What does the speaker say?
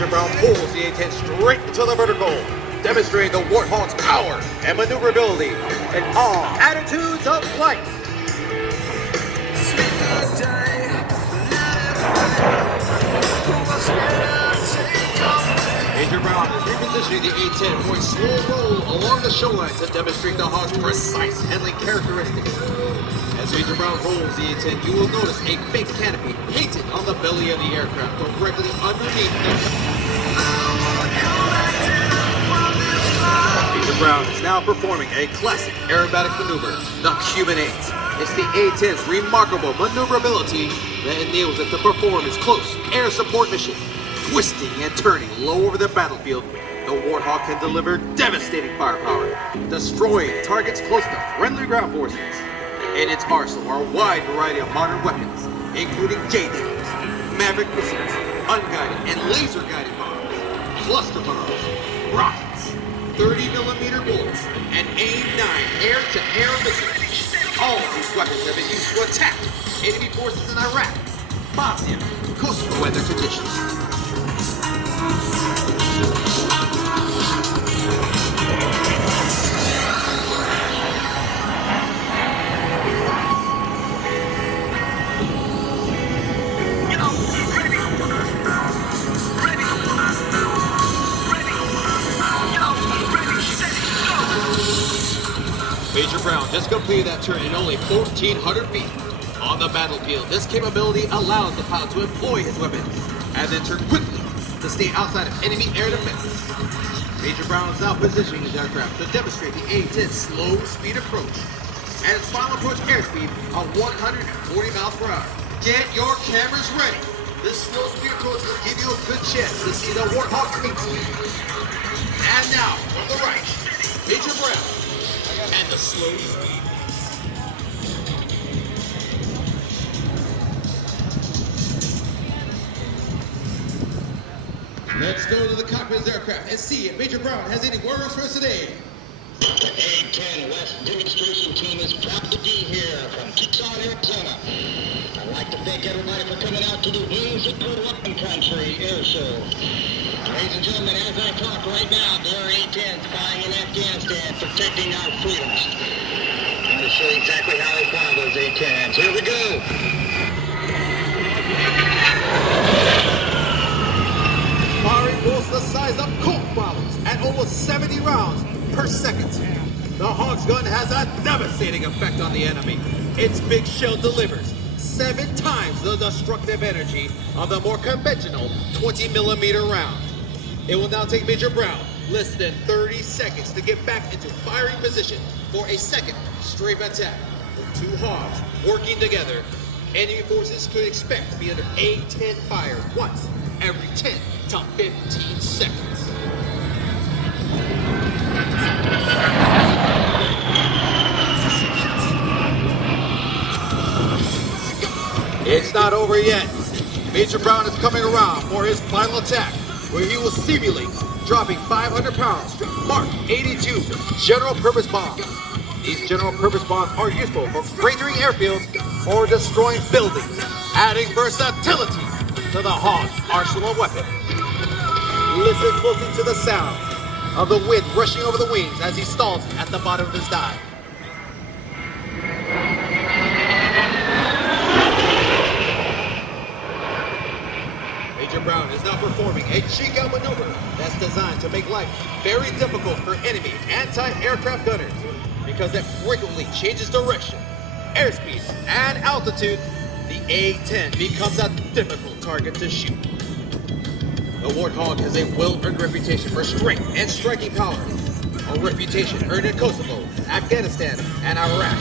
Major Brown pulls the A-10 straight into the vertical, demonstrating the Warthog's power and maneuverability in all attitudes of flight. Major Brown is repositioning the A-10 for a slow roll along the shoreline to demonstrate the Hog's precise handling characteristics. As Major Brown rolls the A-10, you will notice a big canopy painted on the belly of the aircraft directly underneath the... Major Brown is now performing a classic aerobatic maneuver, the Cuban 8. It's the A-10's remarkable maneuverability that enables it to perform its close air support mission. Twisting and turning low over the battlefield, the Warthog can deliver devastating firepower, destroying targets close to friendly ground forces. In its arsenal are a wide variety of modern weapons, including J-dams, Maverick missiles, unguided and laser-guided bombs, cluster bombs, rockets, 30mm bullets, and A-9 air-to-air missiles. All these weapons have been used to attack enemy forces in Iraq, Bosnia, coastal weather conditions. Major Brown just completed that turn in only 1,400 feet. On the battlefield, this capability allows the pilot to employ his weapons and then turn quickly to stay outside of enemy air defenses. Major Brown is now positioning his aircraft to demonstrate the A-10's slow speed approach and its final approach airspeed of 140 miles per hour. Get your cameras ready. This slow speed approach will give you a good chance to see the Warthog peak speed. And now, from the right, Major Brown and the slow speed. Let's go to the cockpit of his aircraft and see if Major Brown has any words for us today. The A-10 West demonstration team is proud to be here from Tucson, Arizona. I'd like to thank everybody for coming out to the Wings of Good Weapon Country air show. Ladies and gentlemen, as I talk right now, there are A-10s flying in Afghanistan protecting our freedoms. I'm going to show you exactly how they fly those A-10s. Here we go. Firing bullets the size of Colt bombs at almost 70 rounds per second. The Hog's gun has a devastating effect on the enemy. Its big shell delivers 7 times the destructive energy of the more conventional 20mm round. It will now take Major Brown less than 30 seconds to get back into firing position for a second strafe attack. With 2 Hogs working together, enemy forces could expect to be under A-10 fire once every 10 to 15 seconds. It's not over yet. Major Brown is coming around for his final attack, where he will seemingly dropping 500 pounds Mark 82 general purpose bombs. These general purpose bombs are useful for cratering airfields or destroying buildings, adding versatility to the Hog's arsenal of weapons. Listen closely to the sound of the wind rushing over the wings as he stalls at the bottom of his dive. Major Brown is now performing a cheek-out maneuver that's designed to make life very difficult for enemy anti-aircraft gunners because it frequently changes direction, airspeed, and altitude. The A-10 becomes a difficult target to shoot. The Warthog has a well-earned reputation for strength and striking power, a reputation earned in Kosovo, Afghanistan, and Iraq.